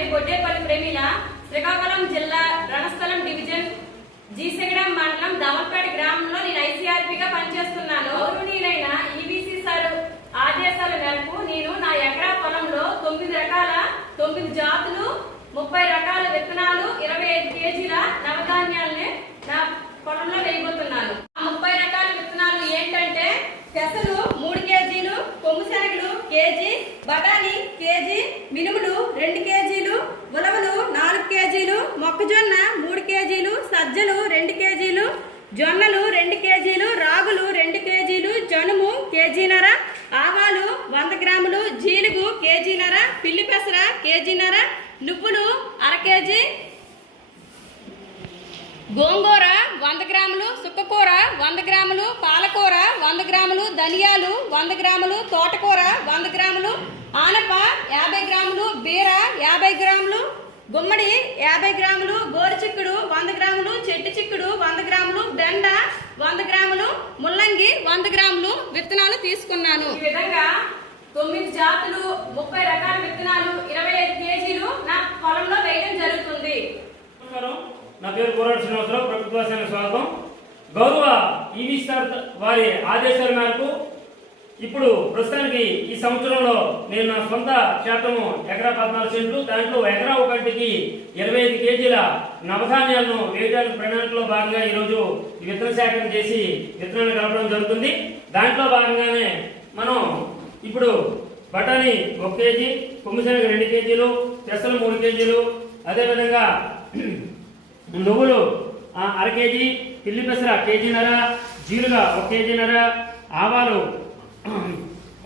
పేరు గొడ్డేపల్లి ప్రమీల శ్రీకాకుళం జిల్లా రణస్థలం డివిజన్ జీసెగడం మండలం దామల్పేట గ్రామంలో నేను ఐసీఆర్పీగా పనిచేస్తున్నాను. నేనైన ఈబీసీ సార్ ఆదేశాల మేరకు నేను నా ఎకరా పొలంలో తొమ్మిది రకాల తొమ్మిది జాతులు ముప్పై రకాల విత్తనాలు ఇరవై ఐదు కేజీల నవధాన్యాలని నా పొలంలో వేయబోతున్నాను ఆ ముప్పై రకాల విత్తనాలు ఏంటంటే పెసలు మూడు కేజీలు కొమ్ము శనగలు కేజీ బఠానీ కేజీ మినుములు రెండు కేజీలు ఉలవలు నాలుగు కేజీలు మొక్కజొన్న మూడు కేజీలు సజ్జలు రెండు కేజీలు జొన్నలు రెండు కేజీలు రాగులు రెండు కేజీలు జనుము కేజీనర ఆవాలు వంద గ్రాములు జీలుగు కేజీన్నర పిల్లి పెసర కేజీనర నువ్వులు అర కేజీ గోంగూర వంద గ్రాములు సుక్కకూర వంద గ్రాములు పాలకూర వంద గ్రాములు ధనియాలు వంద గ్రాములు తోటకూర వంద గ్రాములు ఆనప యాభై గ్రాములు బీర యాభై గ్రాములు గుమ్మడి యాభై గ్రాములు గోరు చిక్కుడు వంద గ్రాములు చెట్టు చిక్కుడు వంద గ్రాములు బెండ వంద గ్రాములు ముల్లంగి వంద గ్రాములు విత్తనాలు తీసుకున్నాను. ఈ విధంగా తొమ్మిది జాతులు ముప్పై రకాల విత్తనాలు ఇరవై ఐదు కేజీలు నా పొలంలో వేయడం జరుగుతుంది. నా పేరు కోరాడు శ్రీనివాసరావు ప్రభుత్వానికి స్వాగతం. గౌరవ ఈవీ సార్ వారి ఆదేశాల మేరకు ఇప్పుడు ప్రస్తుతానికి ఈ సంవత్సరంలో నేను నా సొంత క్షేత్రము ఎకరా పద్నాలుగు సెంట్లు దాంట్లో ఎకరా ఒకటికి ఇరవై ఐదు కేజీల నవధాన్యాలను వేయడానికి ప్రణాళికలో భాగంగా ఈరోజు విత్తన సేకరణ చేసి విత్తనాలు కలపడం జరుగుతుంది. దాంట్లో భాగంగానే మనం ఇప్పుడు బఠానీ ఒక కేజీ కొమ్మిశనగ రెండు కేజీలు పెసలు మూడు కేజీలు అదేవిధంగా నువ్వులు అర కేజీ పిల్లి పెసర కేజీన్నర జీలుగా ఒక కేజీన్నర ఆవాలు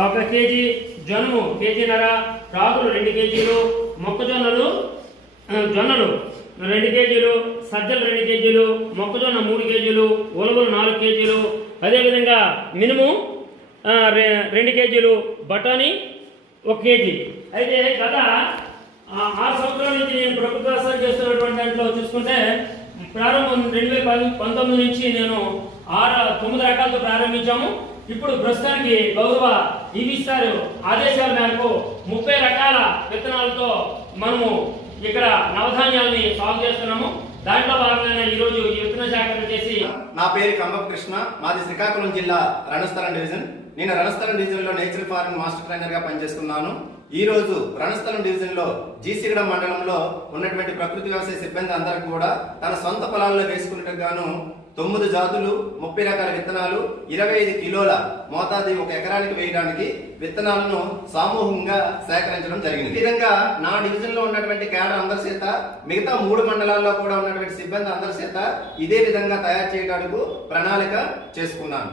ఒక కేజీ జనుము కేజీన్నర రాగులు రెండు కేజీలు మొక్కజొన్నలు జొన్నలు రెండు కేజీలు సజ్జలు రెండు కేజీలు మొక్కజొన్న మూడు కేజీలు ఉలవలు నాలుగు కేజీలు అదేవిధంగా మినుము రె- రెండు కేజీలు బఠానీ ఒక కేజీ. అయితే గత ఆరు సంవత్సరాల నుంచి నేను ప్రభుత్వ వ్యవసాయం చేస్తున్నటువంటి దాంట్లో చూసుకుంటే ప్రారంభం రెండు వేల పది పంతొమ్మిది నుంచి నేను ఆరు తొమ్మిది రకాలతో ప్రారంభించాము. ఇప్పుడు ప్రస్తుతానికి గౌరవ ఈవీ సార్ ఆదేశాల మేరకు ముప్పై రకాల విత్తనాలతో మనము ఇక్కడ నవధాన్యాలని సాగు చేస్తున్నాము. దాంట్లో భాగంగా ఈరోజు ఈ విత్తన సేకరణ చేసి నా పేరు కంబం కృష్ణ మాది శ్రీకాకుళం జిల్లా రణస్థలం డివిజన్. నేను రణస్థలం డివిజన్లో నేచురల్ ఫార్మింగ్ మాస్టర్ ట్రైనర్గా పనిచేస్తున్నాను. ఈ రోజు రణస్థలం డివిజన్లో జీసిగడ మండలంలో ఉన్నటువంటి ప్రకృతి వ్యవసాయ సిబ్బంది అందరికి కూడా తన సొంత పొలాల్లో వేసుకున్నట్టుకు గాను తొమ్మిది జాతులు ముప్పై రకాల విత్తనాలు ఇరవై ఐదు కిలోల మోతాదు ఒక ఎకరానికి వేయడానికి విత్తనాలను సామూహికంగా సేకరించడం జరిగింది. ఈ విధంగా నా డివిజన్లో ఉన్నటువంటి కేడర్ అందరి చేత మిగతా మూడు మండలాల్లో కూడా ఉన్నటువంటి సిబ్బంది అందరి చేత ఇదే విధంగా తయారు చేయడానికి ప్రణాళిక చేసుకున్నాను.